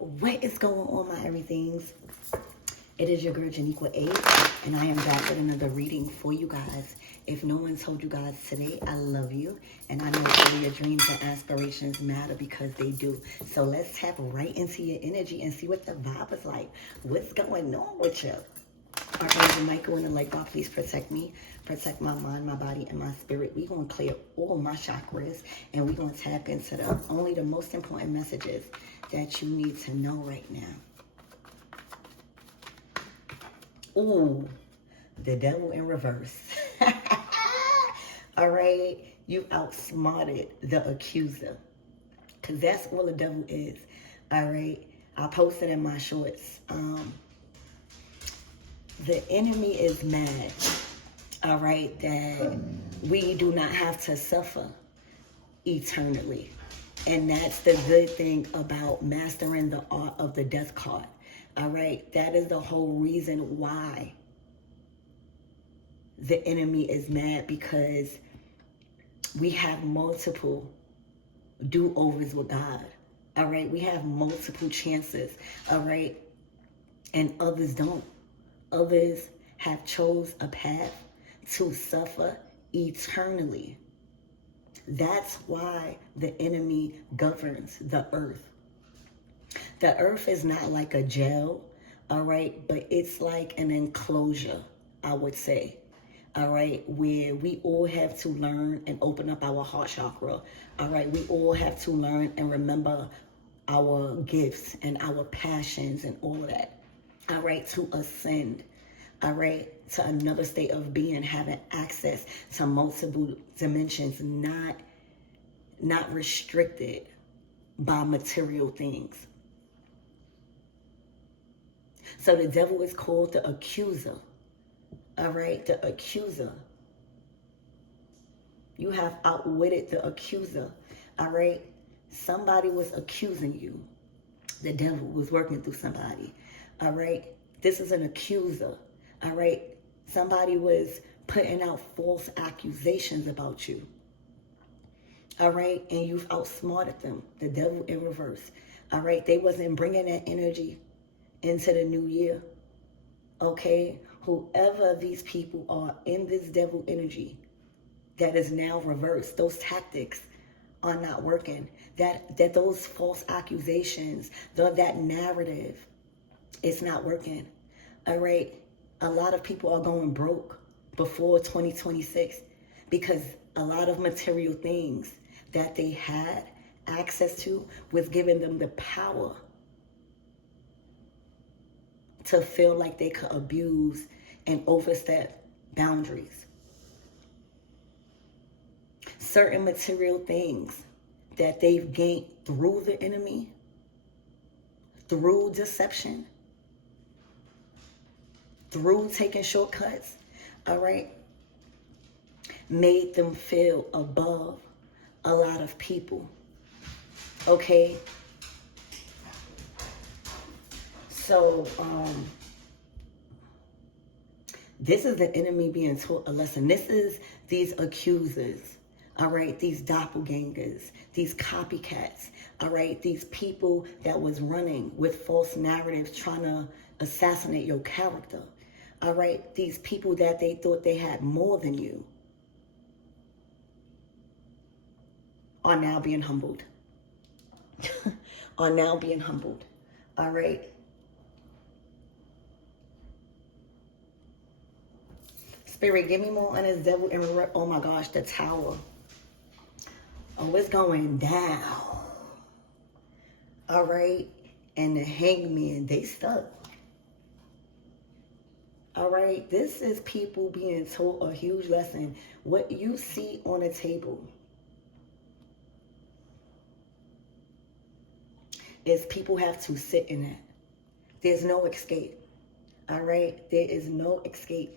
What is going on, my everythings? It is your girl Janiqua 8, and I am back with another reading for you guys. If no one told you guys today, I love you, and I know all your dreams and aspirations matter because they do. So let's tap right into your energy and see what the vibe is like. What's going on with you? Archangel Michael in the light bar, please protect me. Protect my mind, my body, and my spirit. We're going to clear all my chakras, and we're going to tap into only the most important messages that you need to know right now. Ooh, the devil in reverse. All right, you outsmarted the accuser, because that's all the devil is. All right, I posted in my shorts. The enemy is mad, all right, that we do not have to suffer eternally. And that's the good thing about mastering the art of the death card, all right? That is the whole reason why the enemy is mad, because we have multiple do-overs with God, all right? We have multiple chances, all right? And others don't. Others have chose a path to suffer eternally. That's why the enemy governs the earth. The earth is not like a jail, all right, but it's like an enclosure, I would say, all right, where we all have to learn and open up our heart chakra, all right? We all have to learn and remember our gifts and our passions and all of that. All right, to ascend, all right, to another state of being, having access to multiple dimensions, not restricted by material things. So the devil is called the accuser, all right, the accuser. You have outwitted the accuser, all right? Somebody was accusing you. The devil was working through somebody. All right, this is an accuser, all right? Somebody was putting out false accusations about you, all right? And you've outsmarted them, the devil in reverse, all right? They wasn't bringing that energy into the new year, okay? Whoever these people are in this devil energy that is now reversed, those tactics are not working. That those false accusations, that narrative, it's not working, all right? A lot of people are going broke before 2026 because a lot of material things that they had access to was giving them the power to feel like they could abuse and overstep boundaries. Certain material things that they've gained through the enemy, through deception, through taking shortcuts, all right, made them feel above a lot of people, okay? So, this is the enemy being taught a lesson. This is these accusers, all right, these doppelgangers, these copycats, all right, these people that was running with false narratives trying to assassinate your character. All right, these people that they thought they had more than you are now being humbled. Are now being humbled. All right. Spirit, give me more on this devil and oh my gosh, the tower. Oh, it's going down. All right. And the hangman, they stuck. All right, this is people being taught a huge lesson. What you see on the table is people have to sit in that. There's no escape. All right, there is no escape.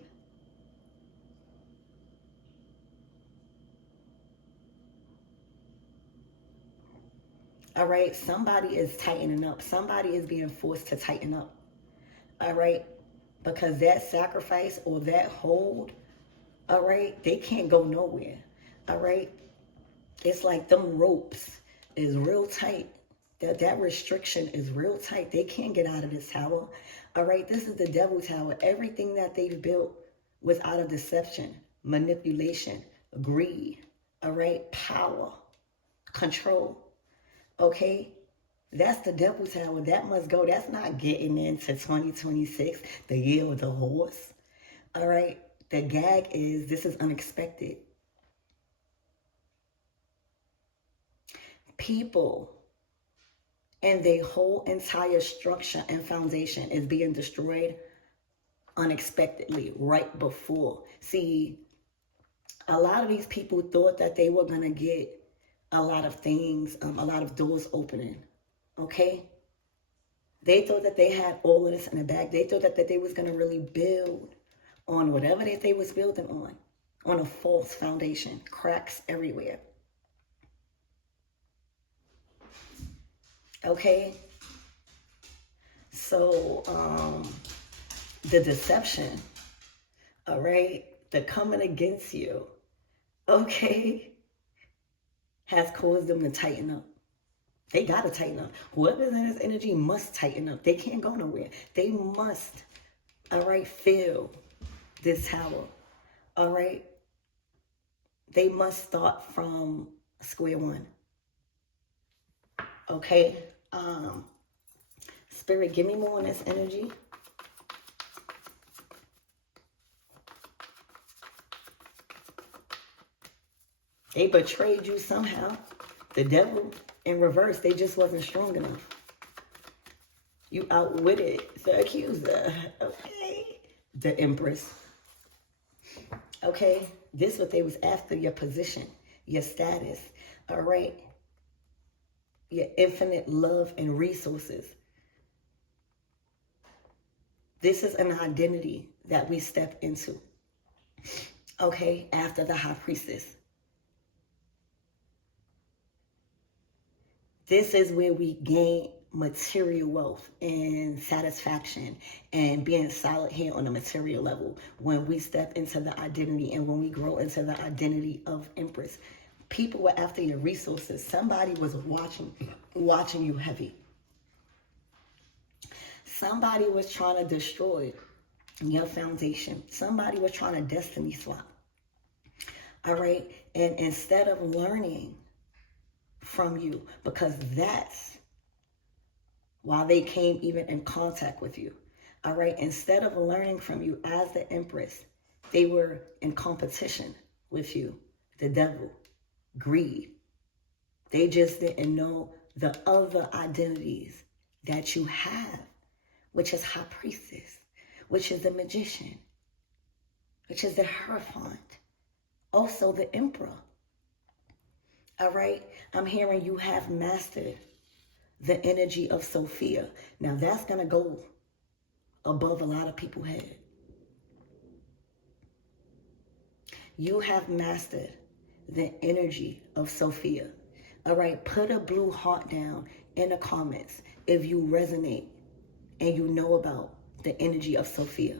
All right, somebody is tightening up. Somebody is being forced to tighten up. All right. Because that sacrifice or that hold, all right, they can't go nowhere, all right? It's like them ropes is real tight That restriction is real tight. They can't get out of this tower. All right, this is the devil tower. Everything that they've built was out of deception, manipulation, greed, all right, power, control. Okay, that's the devil tower. That must go. That's not getting into 2026, the year of the horse. All right, the gag is this is unexpected. People and their whole entire structure and foundation is being destroyed unexpectedly right before. See, a lot of these people thought that they were going to get a lot of things, a lot of doors opening, okay? They thought that they had all of this in the bag. They thought that they was going to really build on whatever that they was building on a false foundation, cracks everywhere. Okay? So, the deception, all right, the coming against you, okay, has caused them to tighten up. They got to tighten up. Whoever's in this energy must tighten up. They can't go nowhere. They must, all right, feel this tower, all right? They must start from square one, okay? Spirit, give me more on this energy. They betrayed you somehow. The devil in reverse, they just wasn't strong enough. You outwitted the accuser, okay? The empress. Okay, this what they was after, your position, your status, all right? Your infinite love and resources. This is an identity that we step into, okay, after the high priestess. This is where we gain material wealth and satisfaction and being solid here on a material level when we step into the identity and when we grow into the identity of empress. People were after your resources. Somebody was watching you heavy. Somebody was trying to destroy your foundation. Somebody was trying to destiny swap. All right? And instead of learning from you, because that's why they came even in contact with you. All right? Instead of learning from you as the empress, they were in competition with you, the devil, greed. They just didn't know the other identities that you have, which is high priestess, which is the magician, which is the hierophant, also the emperor. All right? I'm hearing you have mastered the energy of Sophia. Now that's going to go above a lot of people's head. You have mastered the energy of Sophia. All right? Put a blue heart down in the comments if you resonate and you know about the energy of Sophia.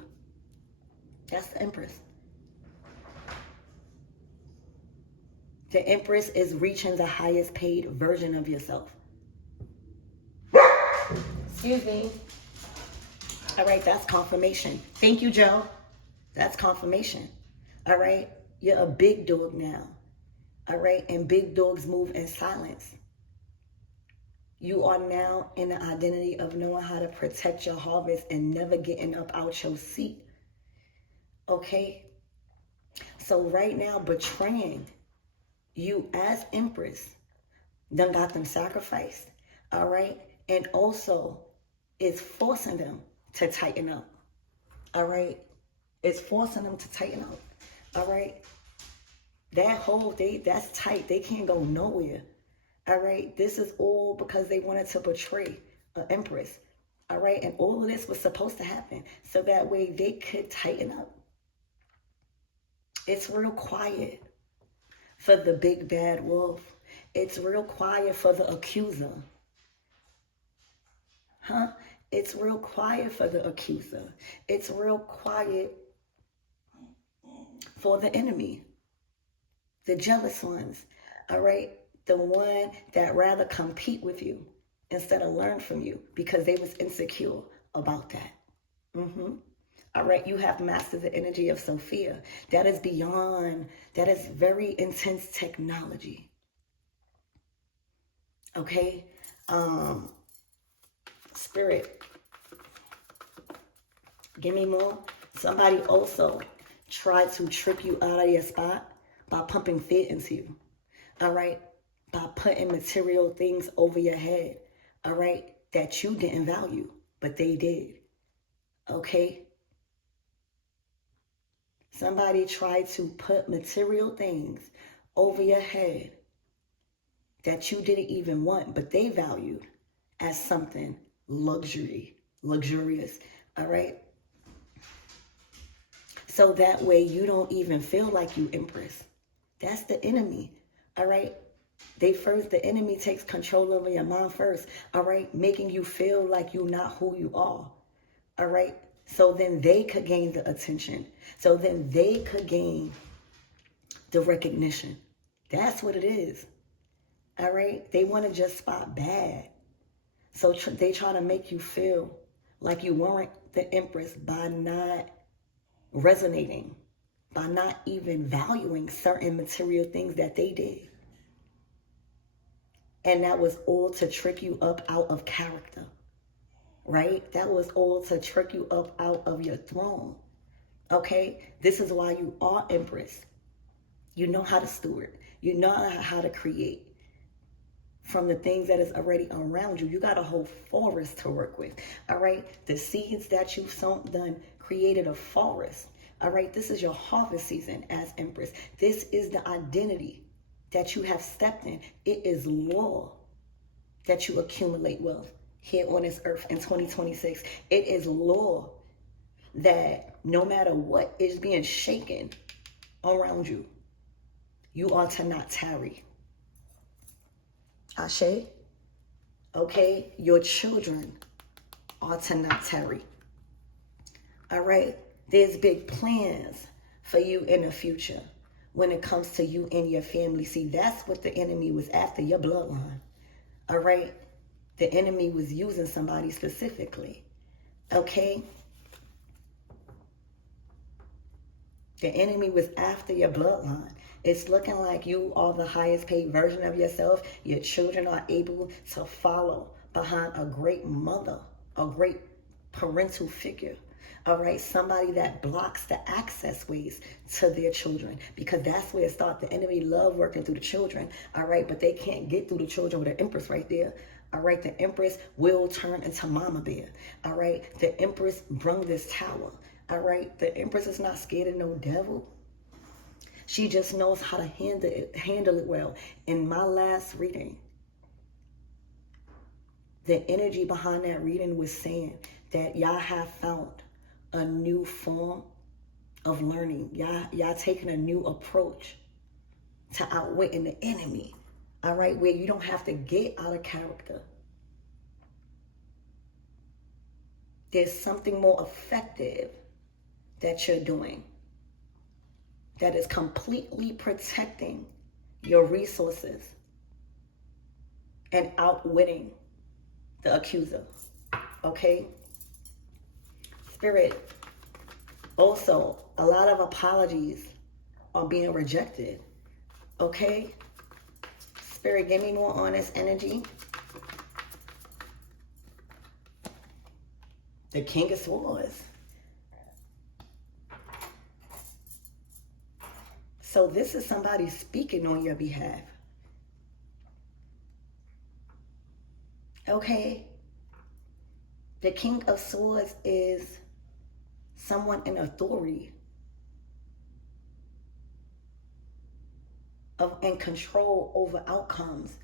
That's the empress. The empress is reaching the highest paid version of yourself. Excuse me. All right, that's confirmation. Thank you, Joe. That's confirmation. All right, you're a big dog now. All right, and big dogs move in silence. You are now in the identity of knowing how to protect your harvest and never getting up out your seat. Okay? So right now, betraying you as empress done got them sacrificed. All right? And also is forcing them to tighten up. All right? It's forcing them to tighten up. All right? That whole day, that's tight. They can't go nowhere. All right? This is all because they wanted to betray an empress. All right? And all of this was supposed to happen so that way they could tighten up. It's real quiet for the big bad wolf. It's real quiet for the accuser. Huh? It's real quiet for the accuser. It's real quiet for the enemy. The jealous ones. All right? The one that rather compete with you instead of learn from you because they was insecure about that. All right, you have mastered the energy of Sophia. That is beyond, that is very intense technology. Okay? Spirit, give me more. Somebody also tried to trick you out of your spot by pumping fear into you. All right? By putting material things over your head. All right? That you didn't value, but they did. Okay? Somebody tried to put material things over your head that you didn't even want, but they valued as something luxurious. All right? So that way you don't even feel like you empress. That's the enemy. All right? The enemy takes control over your mind first. All right? Making you feel like you're not who you are. All right? So then they could gain the attention. So then they could gain the recognition. That's what it is. All right? They want to just spot bad. So they try to make you feel like you weren't the empress by not resonating, by not even valuing certain material things that they did. And that was all to trick you up out of character. Right? That was all to trick you up out of your throne. Okay? This is why you are empress. You know how to steward. You know how to create from the things that is already around you. You got a whole forest to work with. All right? The seeds that you've sown done created a forest. All right? This is your harvest season as empress. This is the identity that you have stepped in. It is law that you accumulate wealth here on this earth in 2026. It is law that no matter what is being shaken around you, you are to not tarry. Ashe? Okay? Your children are to not tarry. All right? There's big plans for you in the future when it comes to you and your family. See, that's what the enemy was after, your bloodline. All right? The enemy was using somebody specifically. Okay? The enemy was after your bloodline. It's looking like you are the highest paid version of yourself. Your children are able to follow behind a great mother, a great parental figure. All right, somebody that blocks the access ways to their children, because that's where it starts. The enemy love working through the children. All right, but they can't get through the children with an empress right there. All right, the empress will turn into mama bear. All right, the empress brung this tower. All right, the empress is not scared of no devil. She just knows how to handle it well. In my last reading, the energy behind that reading was saying that y'all have found a new form of learning. Y'all taking a new approach to outwitting the enemy. All right, where you don't have to get out of character. There's something more effective that you're doing that is completely protecting your resources and outwitting the accuser. Okay? Spirit, also, a lot of apologies are being rejected. Okay? Spirit, give me more honest energy. The King of Swords. So this is somebody speaking on your behalf. Okay? The King of Swords is someone in authority, and control over outcomes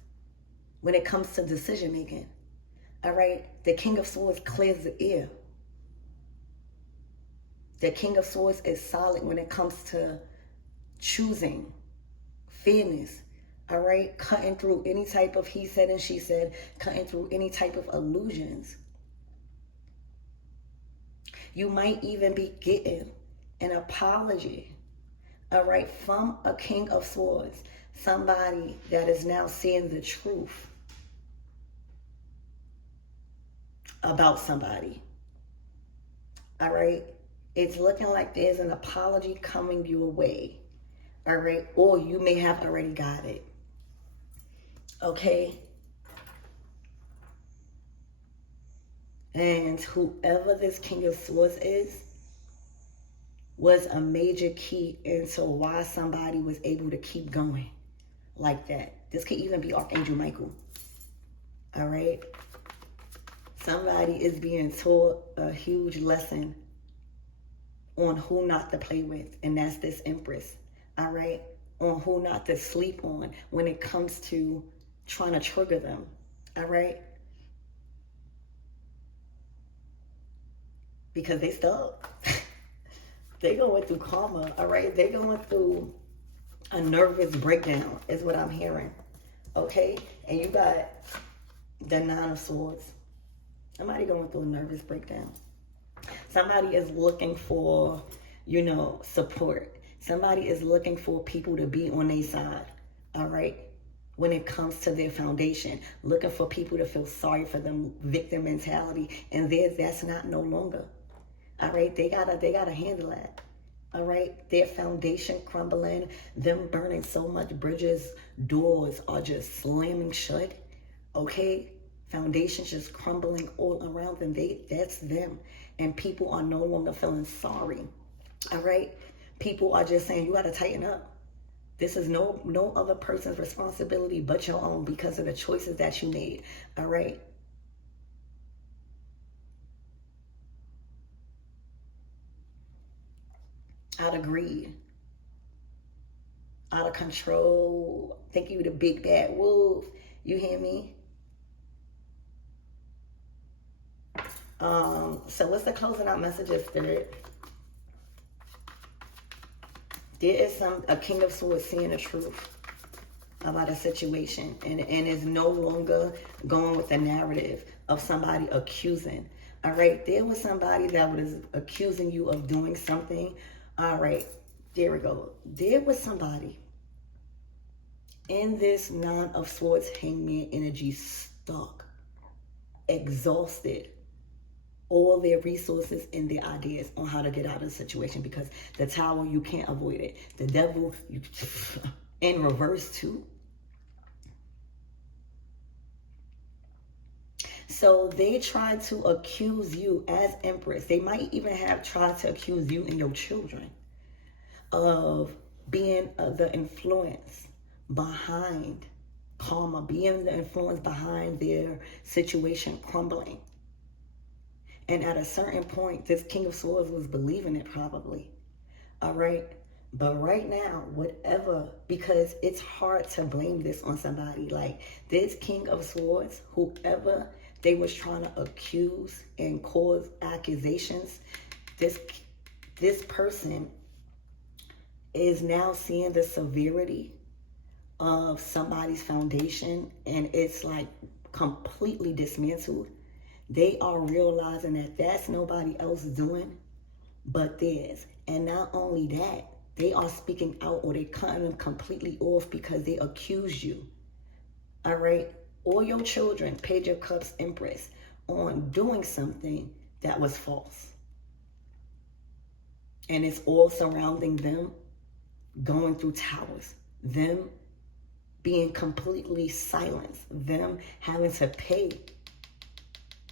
when it comes to decision making. All right? The King of Swords clears the air. The King of Swords is solid when it comes to choosing fairness. All right? Cutting through any type of he said and she said, cutting through any type of illusions. You might even be getting an apology, all right, from a King of Swords, somebody that is now seeing the truth. about somebody. All right? It's looking like there's an apology coming your way. All right? Or you may have already got it. Okay? And whoever this King of Swords is was a major key into why somebody was able to keep going like that. This could even be Archangel Michael. All right? Somebody is being taught a huge lesson on who not to play with, and that's this Empress. All right? On who not to sleep on when it comes to trying to trigger them. All right? Because they stuck. They going through karma, all right? They going through a nervous breakdown is what I'm hearing, okay? And you got the Nine of Swords. Somebody going through a nervous breakdown. Somebody is looking for, you know, support. Somebody is looking for people to be on their side, all right? When it comes to their foundation, looking for people to feel sorry for them, victim mentality, and that's not no longer. All right, they gotta handle that. All right, their foundation crumbling, them burning so much bridges, doors are just slamming shut. Okay, foundations just crumbling all around them. That's them, and people are no longer feeling sorry. All right, people are just saying you gotta tighten up. This is no other person's responsibility but your own because of the choices that you made. All right. Out of greed, out of control, think you the big bad wolf. You hear me? So what's the closing out messages, Spirit? There is a King of Swords seeing the truth about a situation and is no longer going with the narrative of somebody accusing. All right, there was somebody that was accusing you of doing something. All right, there we go. There was somebody in this Nine of Swords Hangman energy stuck, exhausted, all their resources and their ideas on how to get out of the situation because the Tower, you can't avoid it. The Devil, you in reverse too. So they tried to accuse you as Empress. They might even have tried to accuse you and your children of being the influence behind karma, being the influence behind their situation crumbling. And at a certain point, this King of Swords was believing it probably. All right. But right now, whatever, because it's hard to blame this on somebody. Like this King of Swords, whoever they was trying to accuse and cause accusations, this person is now seeing the severity of somebody's foundation and it's like completely dismantled. They are realizing that that's nobody else doing but theirs. And not only that, they are speaking out or they cutting them completely off because they accuse you. All right? Or your children, Page of Cups, Empress, on doing something that was false. And it's all surrounding them going through towers, them being completely silenced, them having to pay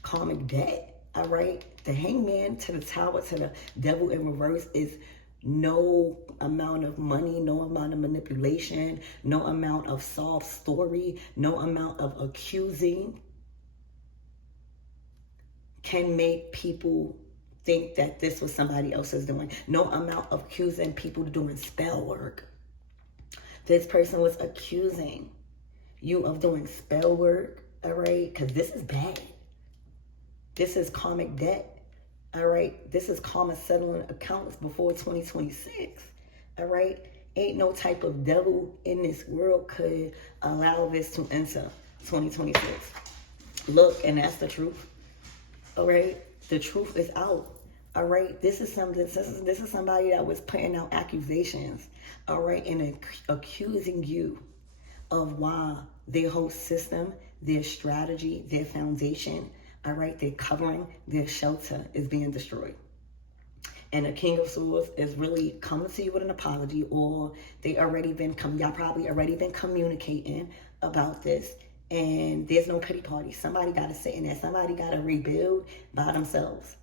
karmic debt. All right, the Hangman to the Tower to the Devil in reverse is no amount of money, no amount of manipulation, no amount of soft story, no amount of accusing can make people think that this was somebody else's doing. No amount of accusing people doing spell work. This person was accusing you of doing spell work, all right? Because this is bad. This is karmic debt, all right? This is karma settling accounts before 2026, all right? Ain't no type of devil in this world could allow this to enter 2026. Look, and that's the truth, all right? The truth is out. All right, this is somebody that was putting out accusations, all right, and accusing you of why their whole system, their strategy, their foundation, All right, their covering, their shelter is being destroyed. And the King of Swords is really coming to you with an apology, or y'all probably already been communicating about this. And there's no pity party. Somebody got to sit in there. Somebody got to rebuild by themselves.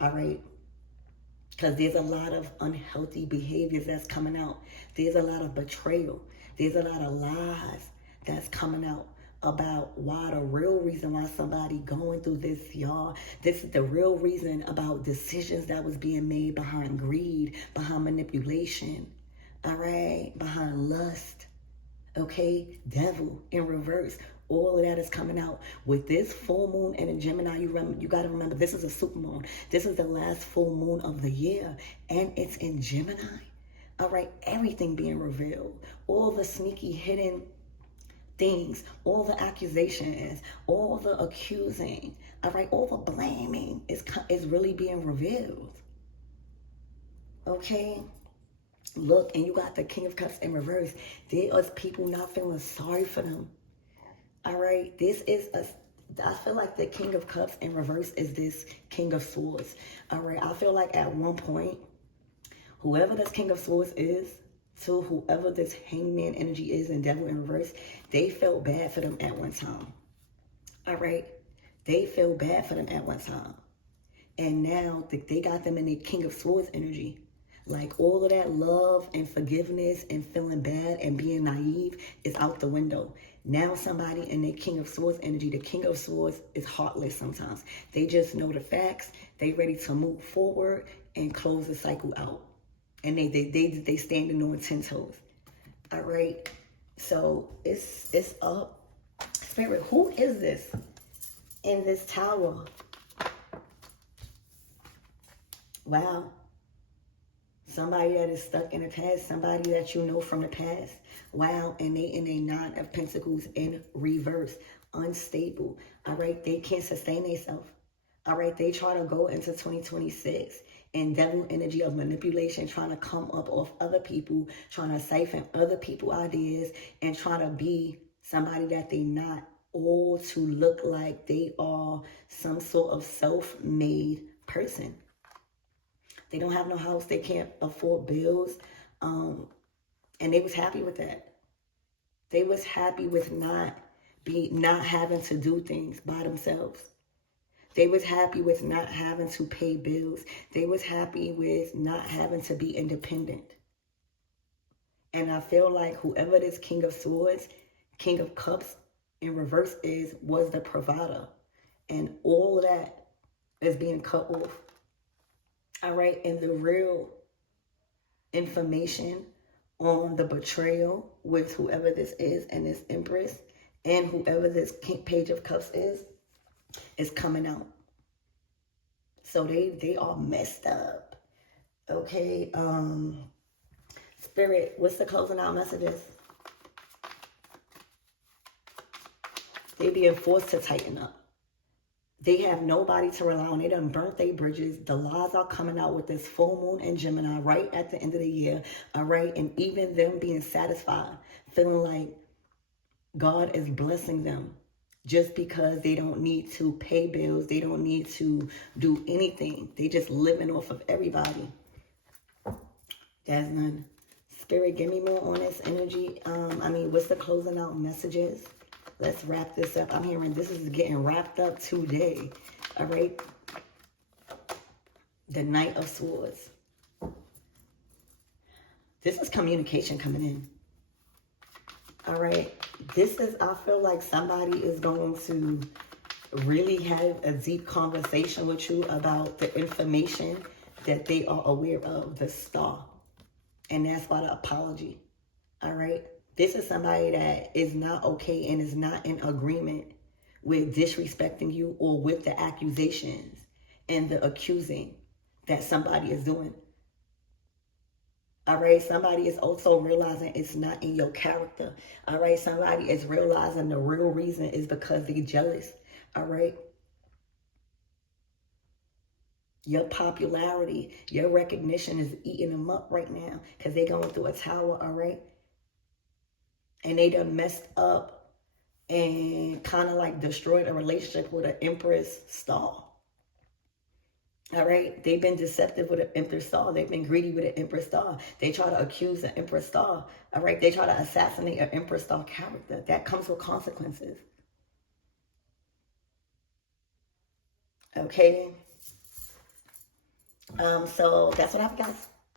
All right? Because there's a lot of unhealthy behaviors that's coming out. There's a lot of betrayal. There's a lot of lies that's coming out about why the real reason why somebody going through this, y'all. This is the real reason about decisions that was being made behind greed, behind manipulation, all right, behind lust, okay, devil in reverse. All of that is coming out with this full moon and in Gemini. You got to remember, this is a super moon. This is the last full moon of the year, and it's in Gemini. All right, everything being revealed, all the sneaky hidden things, all the accusations, all the accusing, all right, all the blaming is really being revealed. Okay? Look, and you got the King of Cups in reverse. There is people not feeling sorry for them. All right? I feel like the King of Cups in reverse is this King of Swords. All right? I feel like at one point, whoever this King of Swords is, to whoever this hangman energy is and devil in reverse, they felt bad for them at one time. All right? They felt bad for them at one time. And now they got them in the King of Swords energy. Like all of that love and forgiveness and feeling bad and being naive is out the window. Now somebody in the King of Swords energy, the King of Swords is heartless sometimes. They just know the facts. They ready to move forward and close the cycle out. And they standing on 10 toes. All right. So it's up. Spirit, who is this in this tower? Wow. Somebody that is stuck in the past. Somebody that you know from the past. Wow. And they in a 9 of Pentacles in reverse. Unstable. All right. They can't sustain themselves. All right. They try to go into 2026. And devil energy of manipulation, trying to come up off other people, trying to siphon other people's ideas, and trying to be somebody that they not, all to look like they are some sort of self-made person. They don't have no house, they can't afford bills, and they was happy with that. They was happy with not having to do things by themselves. They was happy with not having to pay bills. They was happy with not having to be independent. And I feel like whoever this King of Swords, King of Cups in reverse was the provider. And all of that is being cut off. All right, and the real information on the betrayal with whoever this is and this Empress and whoever this Page of Cups is coming out. So they are messed up. Okay. Spirit, what's the closing out messages? They being forced to tighten up. They have nobody to rely on. They done burnt their bridges. The lies are coming out with this full moon in Gemini right at the end of the year. All right. And even them being satisfied, feeling like God is blessing them. Just because they don't need to pay bills. They don't need to do anything. They just living off of everybody. That's none. Spirit, give me more on this energy. What's the closing out messages? Let's wrap this up. I'm hearing this is getting wrapped up today. All right. The Knight of Swords. This is communication coming in. All right. I feel like somebody is going to really have a deep conversation with you about the information that they are aware of, the star. And that's why the apology. All right. This is somebody that is not okay and is not in agreement with disrespecting you or with the accusations and the accusing that somebody is doing. All right, somebody is also realizing it's not in your character. All right, somebody is realizing the real reason is because they're jealous. All right. Your popularity, your recognition is eating them up right now because they're going through a tower, all right? And they done messed up and kind of like destroyed a relationship with an empress star. All right, they've been deceptive with an empress star. They've been greedy with an empress star. They try to accuse an empress star. All right, they try to assassinate an empress star character. That comes with consequences. Okay. So that's what I have, guys.